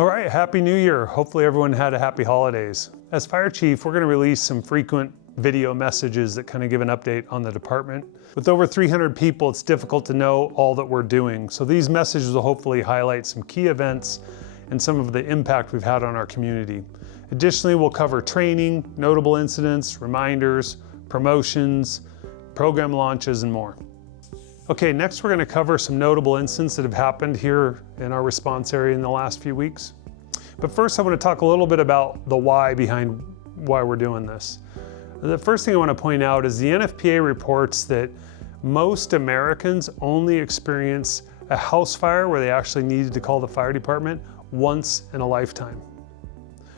All right, Happy New Year. Hopefully everyone had a happy holidays. As Fire Chief, we're going to release some frequent video messages that kind of give an update on the department. With over 300 people, it's difficult to know all that we're doing. So these messages will hopefully highlight some key events and some of the impact we've had on our community. Additionally, we'll cover training, notable incidents, reminders, promotions, program launches, and more. Okay, next we're going to cover some notable incidents that have happened here in our response area in the last few weeks. But first I want to talk a little bit about the why behind why we're doing this. The first thing I want to point out is the NFPA reports that most Americans only experience a house fire where they actually needed to call the fire department once in a lifetime.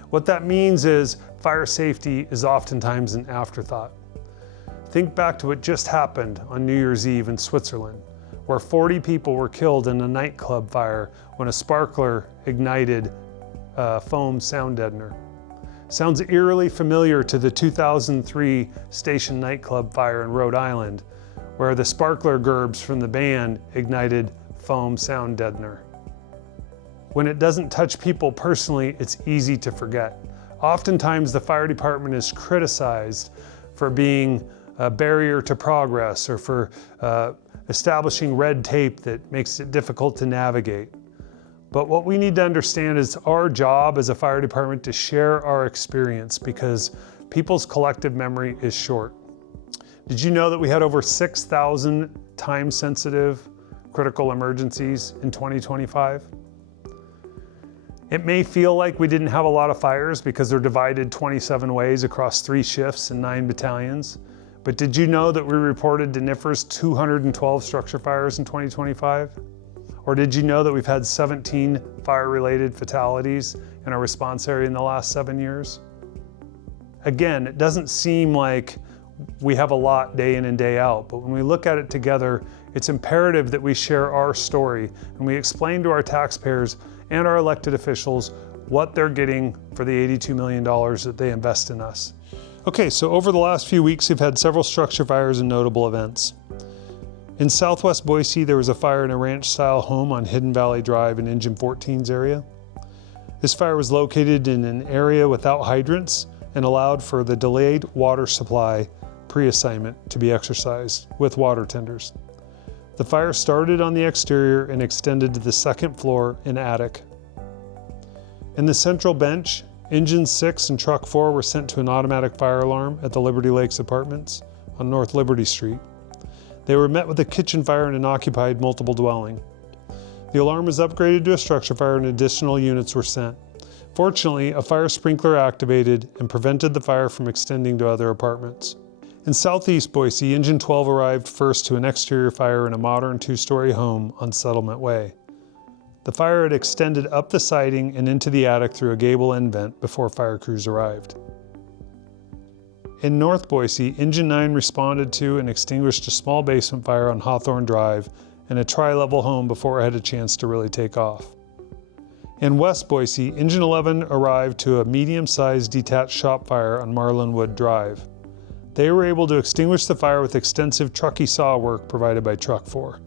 What that means is fire safety is oftentimes an afterthought. Think back to what just happened on New Year's Eve in Switzerland, where 40 people were killed in a nightclub fire when a sparkler ignited a foam sound deadener. Sounds eerily familiar to the 2003 Station nightclub fire in Rhode Island, where the sparkler gerbs from the band ignited foam sound deadener. When it doesn't touch people personally, it's easy to forget. Oftentimes the fire department is criticized for being a barrier to progress or for establishing red tape that makes it difficult to navigate. But what we need to understand is our job as a fire department to share our experience because people's collective memory is short. Did you know that we had over 6,000 time-sensitive critical emergencies in 2025? It may feel like we didn't have a lot of fires because they're divided 27 ways across 3 shifts and 9 battalions. But did you know that we reported to NIFRS 212 structure fires in 2025? Or did you know that we've had 17 fire-related fatalities in our response area in the last 7 years? Again, it doesn't seem like we have a lot day in and day out, but when we look at it together, it's imperative that we share our story and we explain to our taxpayers and our elected officials what they're getting for the $82 million that they invest in us. Okay, so over the last few weeks, we've had several structure fires and notable events. In Southwest Boise, there was a fire in a ranch-style home on Hidden Valley Drive in Engine 14's area. This fire was located in an area without hydrants and allowed for the delayed water supply pre-assignment to be exercised with water tenders. The fire started on the exterior and extended to the second floor and attic. In the central bench, Engine 6 and Truck 4 were sent to an automatic fire alarm at the Liberty Lakes Apartments on North Liberty Street. They were met with a kitchen fire in an occupied multiple dwelling. The alarm was upgraded to a structure fire and additional units were sent. Fortunately, a fire sprinkler activated and prevented the fire from extending to other apartments. In Southeast Boise, Engine 12 arrived first to an exterior fire in a modern 2-story home on Settlement Way. The fire had extended up the siding and into the attic through a gable end vent before fire crews arrived. In North Boise, Engine 9 responded to and extinguished a small basement fire on Hawthorne Drive in a tri-level home before it had a chance to really take off. In West Boise, Engine 11 arrived to a medium-sized detached shop fire on Marlinwood Drive. They were able to extinguish the fire with extensive trucky saw work provided by Truck 4.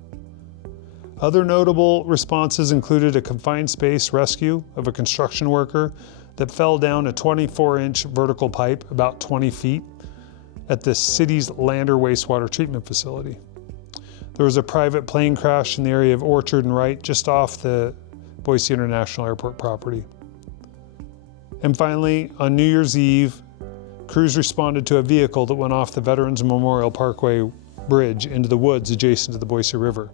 Other notable responses included a confined space rescue of a construction worker that fell down a 24-inch vertical pipe about 20 feet at the city's Lander wastewater treatment facility. There was a private plane crash in the area of Orchard and Wright just off the Boise International Airport property. And finally, on New Year's Eve, crews responded to a vehicle that went off the Veterans Memorial Parkway bridge into the woods adjacent to the Boise River.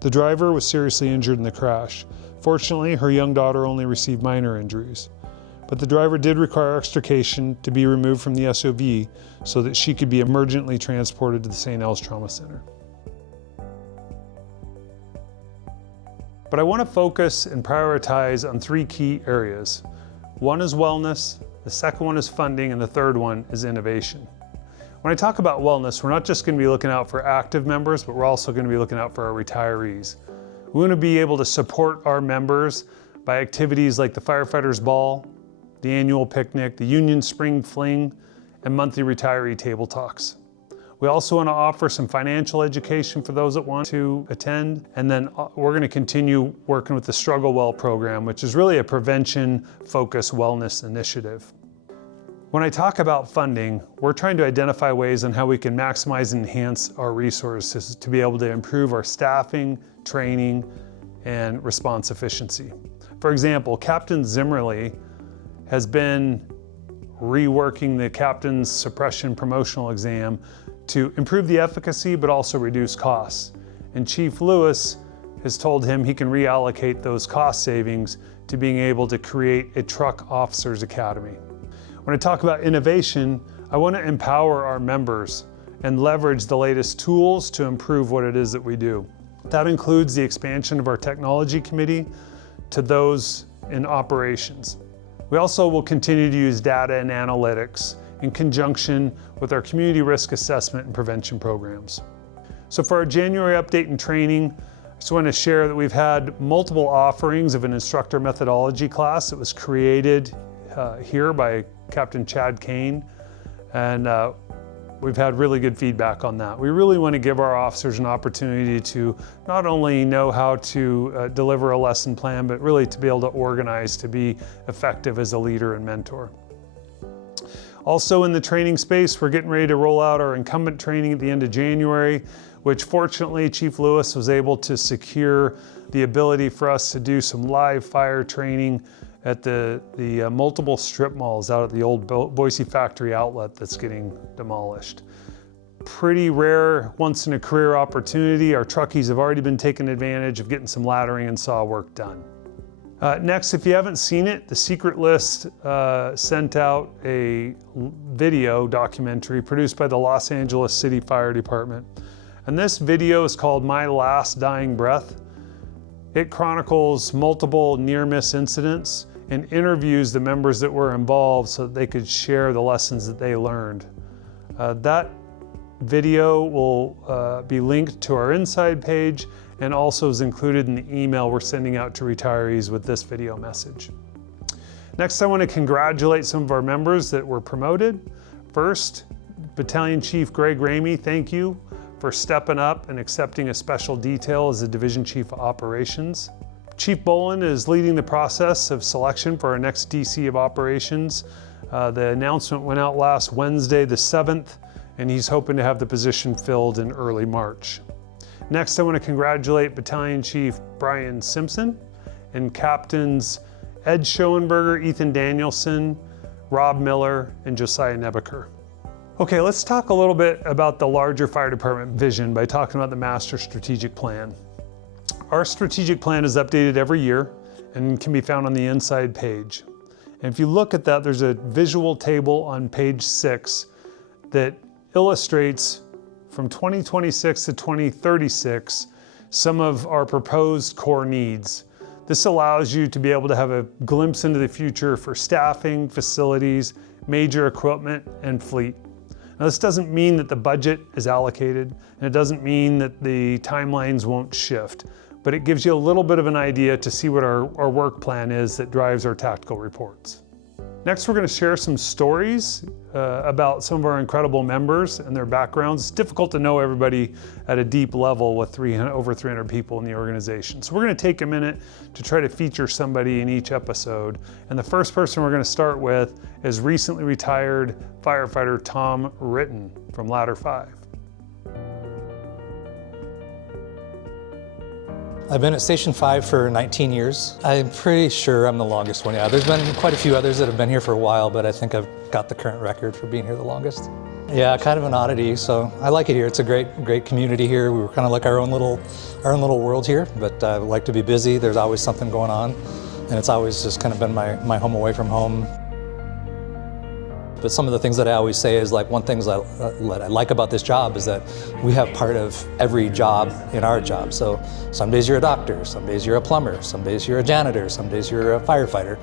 The driver was seriously injured in the crash. Fortunately, her young daughter only received minor injuries. But the driver did require extrication to be removed from the SUV so that she could be emergently transported to the St. El's Trauma Center. But I want to focus and prioritize on 3 key areas. One is wellness, the second one is funding, and the third one is innovation. When I talk about wellness, we're not just going to be looking out for active members, but we're also going to be looking out for our retirees. We want to be able to support our members by activities like the Firefighters Ball, the annual picnic, the Union Spring Fling, and monthly retiree table talks. We We also want to offer some financial education for those that want to attend. And then we're going to continue working with the Struggle Well program, which is really a prevention-focused wellness initiative. When I talk about funding, we're trying to identify ways on how we can maximize and enhance our resources to be able to improve our staffing, training, and response efficiency. For example, Captain Zimmerly has been reworking the Captain's Suppression Promotional Exam to improve the efficacy but also reduce costs. And Chief Lewis has told him he can reallocate those cost savings to being able to create a Truck Officers Academy. When I talk about innovation, I want to empower our members and leverage the latest tools to improve what it is that we do. That includes the expansion of our technology committee to those in operations. We also will continue to use data and analytics in conjunction with our community risk assessment and prevention programs. So for our January update and training, I just want to share that we've had multiple offerings of an instructor methodology class that was created here by Captain Chad Kane, and we've had really good feedback on that. We really want to give our officers an opportunity to not only know how to deliver a lesson plan, but really to be able to organize, to be effective as a leader and mentor. Also in the training space, we're getting ready to roll out our incumbent training at the end of January, which fortunately Chief Lewis was able to secure the ability for us to do some live fire training at the multiple strip malls out at the old Boise factory outlet that's getting demolished. Pretty rare, once in a career opportunity. Our truckies have already been taking advantage of getting some laddering and saw work done. Next, if you haven't seen it, The Secret List sent out a video documentary produced by the Los Angeles City Fire Department. And this video is called My Last Dying Breath. It chronicles multiple near-miss incidents and interviews the members that were involved so that they could share the lessons that they learned. That video will be linked to our Inside page and also is included in the email we're sending out to retirees with this video message. Next, I want to congratulate some of our members that were promoted. First, Battalion Chief Greg Ramey, thank you for stepping up and accepting a special detail as the Division Chief of Operations. Chief Bolin is leading the process of selection for our next DC of Operations. The announcement went out last Wednesday, the 7th, and he's hoping to have the position filled in early March. Next, I want to congratulate Battalion Chief Brian Simpson and Captains Ed Schoenberger, Ethan Danielson, Rob Miller, and Josiah Nebaker. Okay, let's talk a little bit about the larger fire department vision by talking about the Master Strategic Plan. Our strategic plan is updated every year and can be found on the Inside page. And if you look at that, there's a visual table on page 6 that illustrates from 2026 to 2036 some of our proposed core needs. This allows you to be able to have a glimpse into the future for staffing, facilities, major equipment, and fleet. Now, this doesn't mean that the budget is allocated, and it doesn't mean that the timelines won't shift, but it gives you a little bit of an idea to see what our work plan is that drives our tactical reports. Next, we're going to share some stories about some of our incredible members and their backgrounds. It's difficult to know everybody at a deep level with over 300 people in the organization. So we're going to take a minute to try to feature somebody in each episode. And the first person we're going to start with is recently retired firefighter Tom Ritten from Ladder 5. I've been at Station 5 for 19 years. I'm pretty sure I'm the longest one. Yeah, there's been quite a few others that have been here for a while, but I think I've got the current record for being here the longest. Yeah, kind of an oddity, so I like it here. It's a great community here. We were kind of like our own little world here, but I like to be busy. There's always something going on, and it's always just kind of been my home away from home. But some of the things that I always say is like one thing that I like about this job is that we have part of every job in our job. So some days you're a doctor, some days you're a plumber, some days you're a janitor, some days you're a firefighter.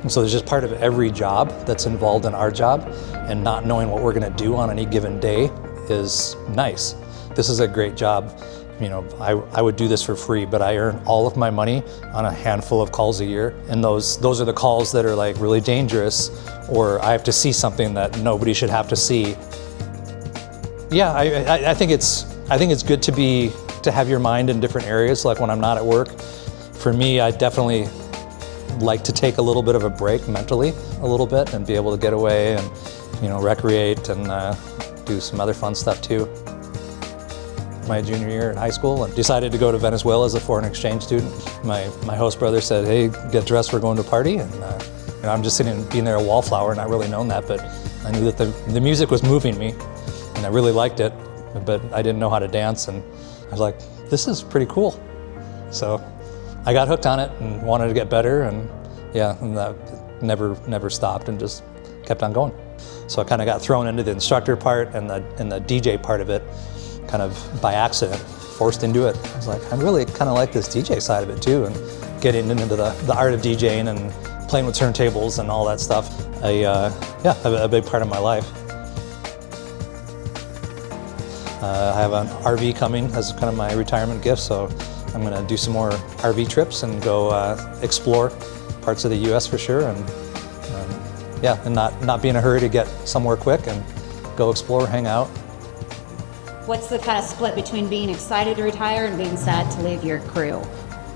And so there's just part of every job that's involved in our job, and not knowing what we're going to do on any given day is nice. This is a great job. You know, I would do this for free, but I earn all of my money on a handful of calls a year. And those are the calls that are like really dangerous, or I have to see something that nobody should have to see. Yeah, I think it's good to have your mind in different areas. Like when I'm not at work, for me, I definitely like to take a little bit of a break mentally, a little bit, and be able to get away and recreate and do some other fun stuff too. My junior year in high school, and decided to go to Venezuela as a foreign exchange student. My host brother said, "Hey, get dressed, we're going to a party," and I'm just being there a wallflower, not really known that, but I knew that the music was moving me, and I really liked it, but I didn't know how to dance, and I was like, this is pretty cool. So I got hooked on it and wanted to get better, and yeah, and that never stopped and just kept on going. So I kind of got thrown into the instructor part and the DJ part of it, kind of by accident, forced into it. I was like, I really kind of like this DJ side of it too, and getting into the art of DJing and playing with turntables and all that stuff. A big part of my life. I have an RV coming as kind of my retirement gift, so I'm going to do some more RV trips and go explore parts of the U.S. for sure, and not be in a hurry to get somewhere quick and go explore, hang out. What's the kind of split between being excited to retire and being sad to leave your crew?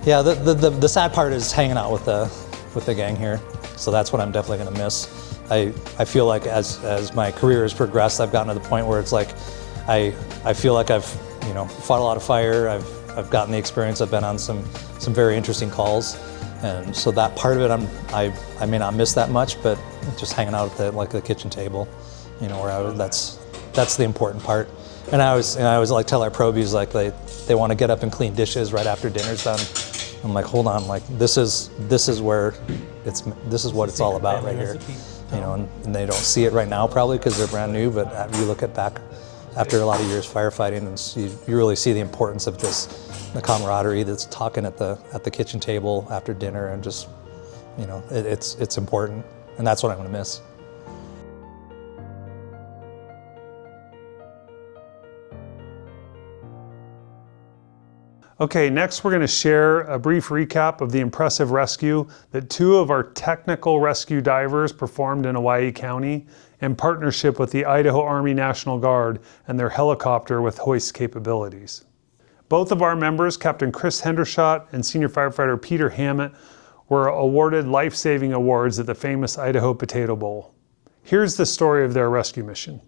Yeah, the sad part is hanging out with the gang here, so that's what I'm definitely going to miss. I feel like as my career has progressed, I've gotten to the point where it's like I feel like I've fought a lot of fire. I've gotten the experience. I've been on some very interesting calls, and so that part of it I may not miss that much, but just hanging out at the kitchen table, where that's the important part. And I always like tell our probies, like they want to get up and clean dishes right after dinner's done. I'm like, hold on, like this is what it's all about right here, and they don't see it right now probably because they're brand new, but you look back after a lot of years firefighting, and you really see the importance of the camaraderie that's talking at the kitchen table after dinner, and just it's important, and that's what I'm going to miss. Okay, next we're going to share a brief recap of the impressive rescue that 2 of our technical rescue divers performed in Hawaii County in partnership with the Idaho Army National Guard and their helicopter with hoist capabilities. Both of our members, Captain Chris Hendershot and Senior Firefighter Peter Hammett, were awarded life-saving awards at the famous Idaho Potato Bowl. Here's the story of their rescue mission.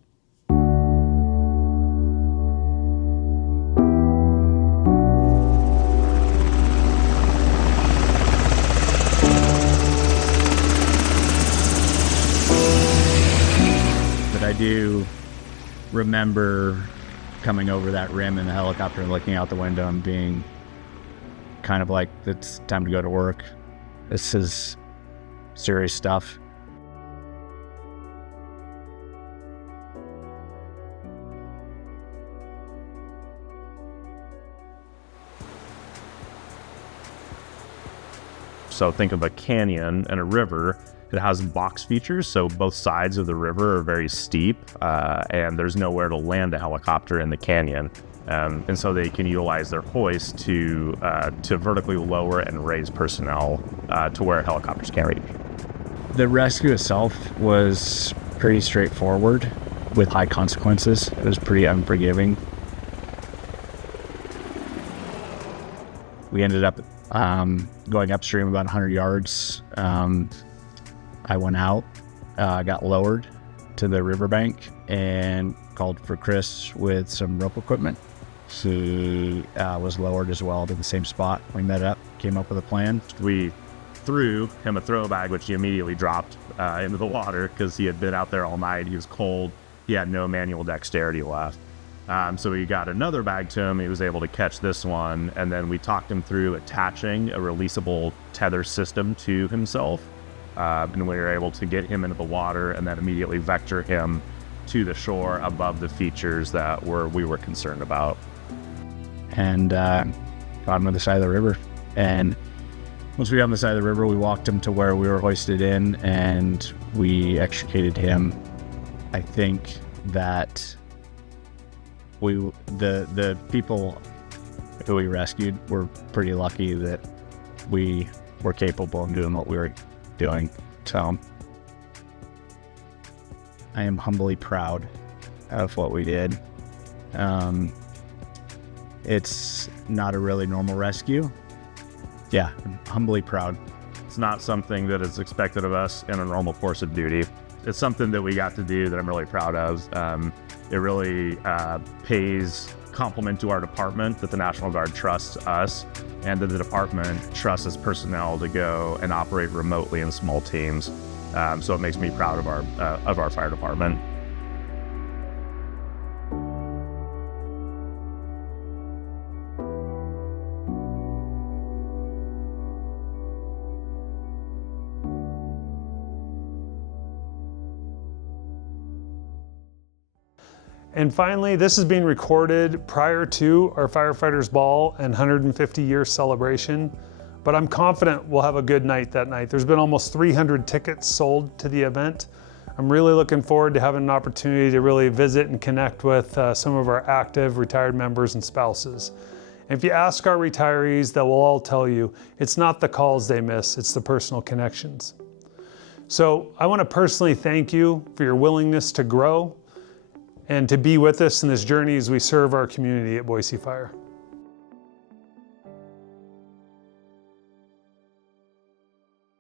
I do remember coming over that rim in the helicopter and looking out the window and being kind of like, it's time to go to work. This is serious stuff. So think of a canyon and a river. It has box features, so both sides of the river are very steep, and there's nowhere to land a helicopter in the canyon. And so they can utilize their hoist to vertically lower and raise personnel to where helicopters can't reach. The rescue itself was pretty straightforward with high consequences. It was pretty unforgiving. We ended up going upstream about 100 yards. I went out, got lowered to the riverbank, and called for Chris with some rope equipment. He was lowered as well to the same spot. We met up, came up with a plan. We threw him a throw bag, which he immediately dropped into the water because he had been out there all night. He was cold. He had no manual dexterity left. So we got another bag to him. He was able to catch this one, and then we talked him through attaching a releasable tether system to himself. And we were able to get him into the water and then immediately vector him to the shore above the features that we were concerned about. And got him on the side of the river. And once we got on the side of the river, we walked him to where we were hoisted in, and we extricated him. I think that the people who we rescued were pretty lucky that we were capable of doing what we were doing. So I am humbly proud of what we did. It's not a really normal rescue. Yeah, I'm humbly proud. It's not something that is expected of us in a normal course of duty. It's something that we got to do that I'm really proud of. It really pays compliment to our department that the National Guard trusts us and that the department trusts its personnel to go and operate remotely in small teams. So it makes me proud of our fire department. And finally, this is being recorded prior to our Firefighters Ball and 150-year celebration, but I'm confident we'll have a good night that night. There's been almost 300 tickets sold to the event. I'm really looking forward to having an opportunity to really visit and connect with some of our active retired members and spouses. And if you ask our retirees, they will all tell you, it's not the calls they miss, it's the personal connections. So I want to personally thank you for your willingness to grow and to be with us in this journey as we serve our community at Boise Fire.